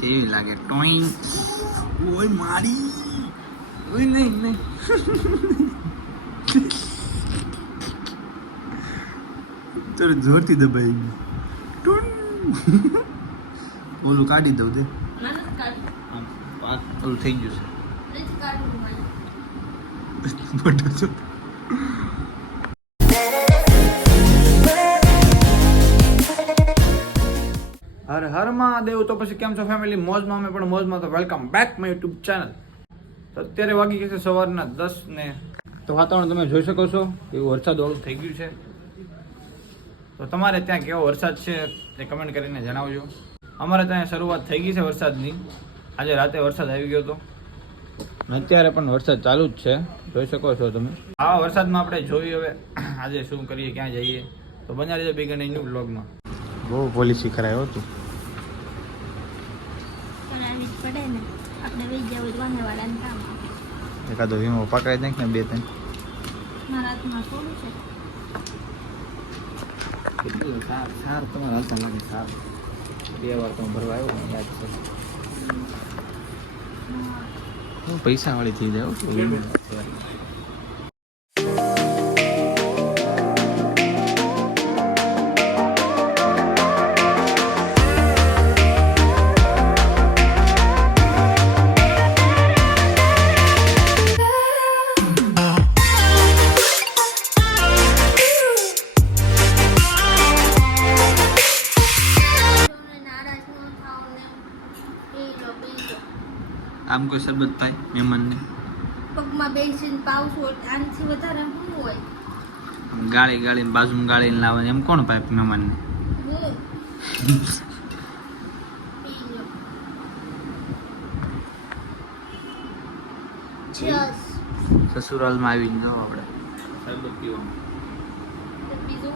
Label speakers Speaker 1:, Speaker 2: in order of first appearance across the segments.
Speaker 1: કેવી લાગે. ટોઈન ઓય મારી. ઓય નહીં નહીં. તોરે જોરથી દબાઈ ગયું. ટુન ઓલું કાઢી દઉં પાક ઓલું થઈ ગયું છે. મોટો હર હર મહાદેવ. તો પછી કેમ છો ફેમિલી મોજમાં અમે પણ મોજમાં. તો welcome back my YouTube channel તો અત્યારે વાગી ગયા છે સવારના દસ ને તો વાતાવરણ તમે જોઈ શકો છો, એવું વરસાદ ઓલું થઈ ગયું છે. તો તમારે ત્યાં કેવો વરસાદ છે એ કમેન્ટ કરીને જણાવજો. અમારે ત્યાં શરૂઆત થઈ ગઈ છે વરસાદની. આજે રાતે વરસાદ આવી ગયો હતો. અત્યારે પણ વરસાદ ચાલુ જ છે. જોઈ શકો છો તમે. આવા વરસાદમાં આપણે જોઈએ હવે આજે શું કરીએ, ક્યાં જઈએ. તો બન્યા રહીજો બિગન ન્યુ બ્લોગમાં બહુ પોલિસી કરાયો હતું.
Speaker 2: પડે ને આપણે વહી જવું વાહે વાળાને કામ.
Speaker 1: એકાદો વીમો પકડાઈ નાખ ને બે ત્રણ.
Speaker 2: મારા હાથમાં થોડું છે.
Speaker 1: કેટલું સારું સારું તમારા હાલતા લાગે સાર. બે વાર તો ભરવા આવ્યો ને યાદ છે. હું પૈસા વાળી થઈ જાય આમ કોઈ શરબત થાય મહેમાનને?
Speaker 2: પગમાં બેસીને પાવશો આનાથી વધારે શું હોય?
Speaker 1: ગાળી ગાળીને બાજુમાં ગાળીને લાવે એમ કોણ પાય મહેમાનને? સસુરાલમાં આવીને જાઓ આપણે. શરબત પીવાનું.
Speaker 2: બીજું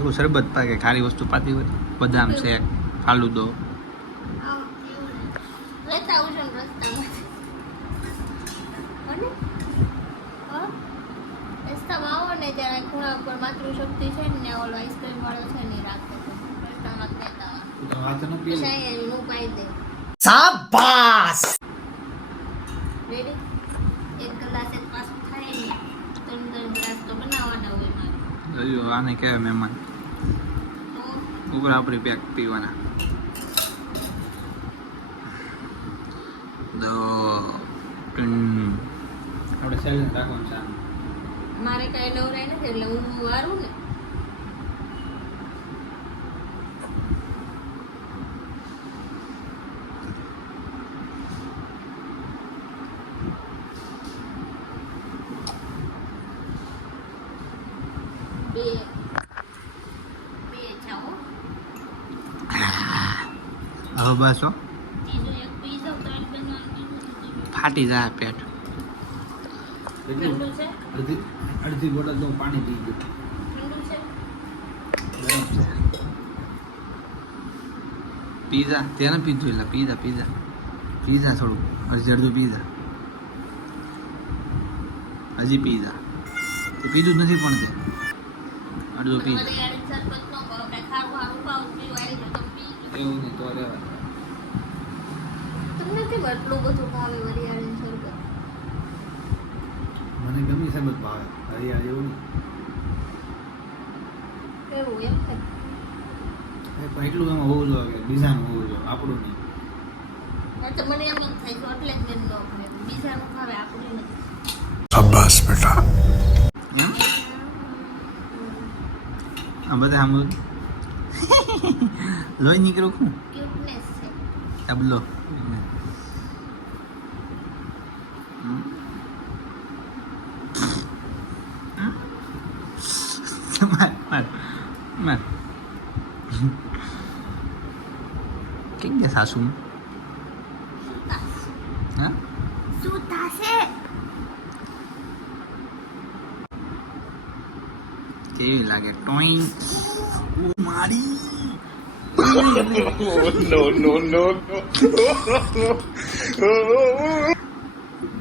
Speaker 2: શું
Speaker 1: શરબત પાકે કે ખારી વસ્તુ પાતી હોય બદામ શેક ફાલુદો.
Speaker 2: આવું લેતા આવજો ને રસ્તામાંથી રસ્તામાં આવો ને ત્યારે ખૂણા ઉપર માતૃશક્તિ છે ને ઓલો આઈસ્ક્રીમ વાળો છે ને રસ્તામાં લેતા પાઈ દે. રેડી એક ગ્લાસ એક પાછું થાય ત્રણ ત્રણ ગ્લાસ તો બનાવવાના હોય મારે
Speaker 1: આને કહેવાય મહેમાન. ઉપર આપણી પેક પીવાના. દો ટન. આપણે સેલન રાખવાનું છે આમ.
Speaker 2: મારે કાંઈ નવરાય નથી એટલે હું વારું ને બે બે ચાવો
Speaker 1: હવે બસ હો
Speaker 2: ત્રીજો એક પી જાવ તો એક બનવાનું
Speaker 1: ફાટી જાય પેટ. અડધી અડધી બોટલ તો પાણી પી ગયો. પીઝા તેને પીધું એટલે પીઝા પીઝા. પીઝા થોડું અડધી અડધું પીઝા. હજી પીઝા. તે પીધું જ નથી પણ તે. અડધું પીઝા. એવું નહીં તો રહેવાય
Speaker 2: કેમ આટલું બધું ભાવે વરિયાળી શરબત
Speaker 1: મને ગમી શરબત ભાવે હરિયાળી એવું
Speaker 2: નહીં. એવું એમ છે
Speaker 1: એટલું એમાં હોવું જોઈએ બીજાનું હોવું જોઈએ આપણું નહીં.
Speaker 2: જ બીજાનું ભાવે આપણું નથી.
Speaker 1: આ બધા આમ લોહી
Speaker 2: નીકળું છું.
Speaker 1: છે માર માર માર કેમ ગયા સાસુ હા
Speaker 2: શું થશે
Speaker 1: કેવી લાગે ટોઈન મારી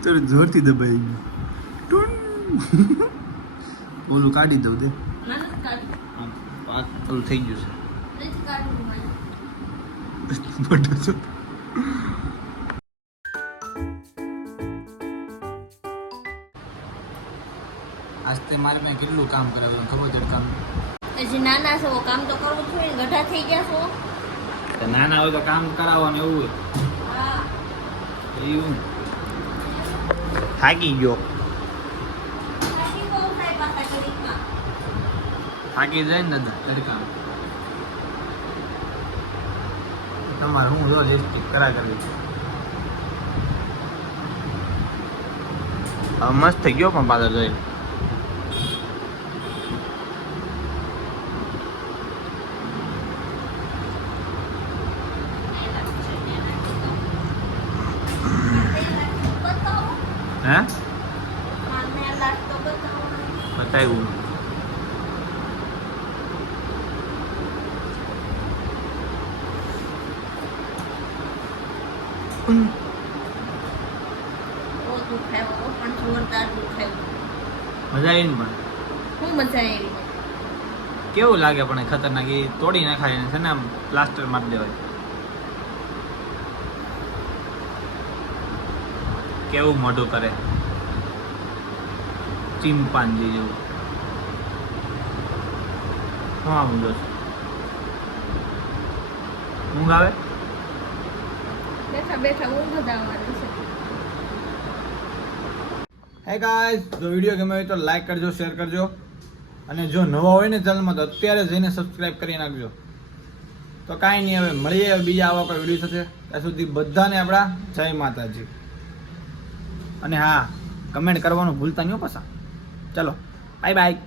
Speaker 1: તો જોરથી દબાઈ ગયું ઓલું કાઢી દઉં દે પાક ઓલું થઈ ગયું છે. મોટું છું આજ મારે મેં કેટલું કામ કરાવ્યું ખબર છે કામ?
Speaker 2: હજી નાના છો કામ તો કરવું જોઈએ ને ગઢા થઈ ગયા છો?
Speaker 1: તો નાના હોય તો કામ કરાવવાનું એવું એવું. થાકી ગયો
Speaker 2: થાકી બહુ થાય પાછા ઘડીકમાં.
Speaker 1: થાકી જાય ને તડકા. તમારે હું જો લિપસ્ટિક કરા કરવી મસ્ત થઈ ગયો પણ પાછળ જોઈ. હે?
Speaker 2: પણ
Speaker 1: મજા આવી ને પણ?
Speaker 2: શું મજા આવી
Speaker 1: કેવું લાગે પણ ખતરનાક? એ તોડી નાખાય ને છે ને આમ પ્લાસ્ટર મારી દેવાય. કેવું મોઢું કરે? ચિમ્પાન્જી જેવું. હું ઊંઘો છું ઊંઘ આવે? હે ગાઈસ જો વીડિયો ગમે હોય તો લાઈક કરજો શેર કરજો. અને જો નવા હોય ને ચેનલમાં તો અત્યારે જઈને સબસ્ક્રાઇબ કરી નાખજો. તો કાંઈ નહીં, હવે મળીએ બીજા આવા કોઈ વીડિયો સાથે. ત્યાં સુધી બધાને આપણા જય માતાજી. અને હા કમેન્ટ કરવાનું ભૂલતા નહીં પાછા. ચલો બાય બાય